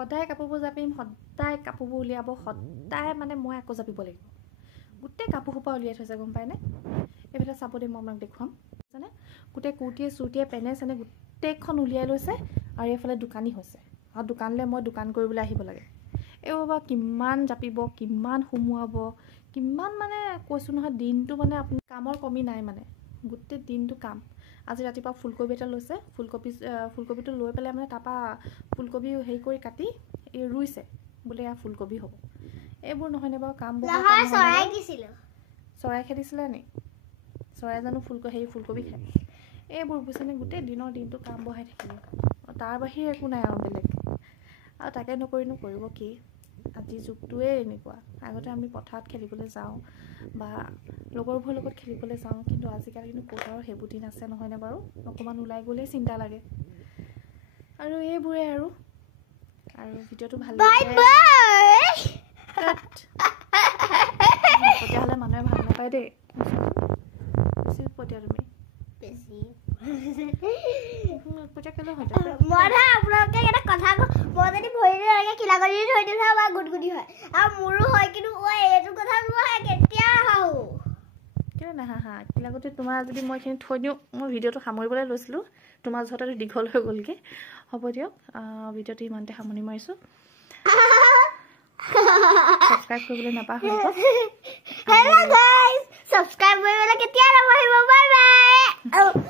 সদায় কাপোৰবোৰ জাপিম সদায় কাপোৰবোৰ উলিয়াব সদায় মানে মই আকৌ জাপিব লাগিব গোটেই কাপোৰ সোপা উলিয়াই থৈছে গম পায়নে এইফালে চাব দে মই আপোনাক দেখুৱাম জানে গোটেই কুৰ্তিয়ে চুৰ্তিয়ে পেনে চেনে গোটেইখন উলিয়াই লৈছে আৰু এইফালে দোকানী হৈছে আৰু দোকানলৈ মই দোকান কৰিবলৈ আহিব লাগে এই বাবা কিমান জাপিব কিমান সুমুৱাব কিমান মানে কৈছোঁ নহয় দিনটো মানে আপুনি কামৰ কমি নাই মানে গোটেই দিনটো কাম আজি ৰাতিপুৱা ফুলকবি এটা লৈছে ফুলকবিটো লৈ পেলাই মানে তাৰপৰা ফুলকবি হেৰি কৰি কাটি এই ৰুইছে বোলে এয়া ফুলকবি হ'ব এইবোৰ নহয়নে বাৰু কাম চৰাই খেদিছিলে নি চৰাই জানো ফুলকবি খায় এইবোৰ বুজিছেনে গোটেই দিনটো কাম বঢ়াই থাকিব তাৰ বাহিৰে একো নাই আৰু বেলেগ আৰু তাকে নকৰিনো কৰিব কি আজি যুগটোৱে এনেকুৱা আগতে আমি পথাৰত খেলিবলৈ যাওঁ বা লগৰবোৰৰ লগত খেলিবলৈ যাওঁ কিন্তু আজিকালি কিন্তু ক'ত আৰু সেইবোৰ দিন আছে নহয়নে বাৰু অকণমান ওলাই গ'লেই চিন্তা লাগে আৰু এইবোৰে আৰু ভিডিঅ'টো ভাল লাগে তেতিয়াহ'লে মানুহে ভাল নাপায় দেই বেছি পতিয়া তুমি বেছি পতিয়া কেলৈ হয় মই আপোনালোকে এটা কথা মই যদি ভৰিৰে লাগে কিলা কৰি থৈ দিওঁ বা গুটগুটি হয় আৰু মোৰো হয় কিন্তু এইটো কথা নহয় কেতিয়া আহো কেলৈ নাহা কিলাগতি তোমাৰ যদি মই এইখিনি থৈ দিওঁ মই ভিডিঅ'টো সামৰিবলৈ লৈছিলোঁ তোমাৰ যহতে দীঘল হৈ গ'লগৈ হ'ব দিয়ক ভিডিঅ'টো ইমানতে সামৰি মাৰিছোঁ সাবস্ক্ৰাইব কৰিবলৈ নাপাহৰিব হেল্ল' গাইজ সাবস্ক্ৰাইব কৰিবলৈ কেতিয়া নাপাহৰিব বাই বাই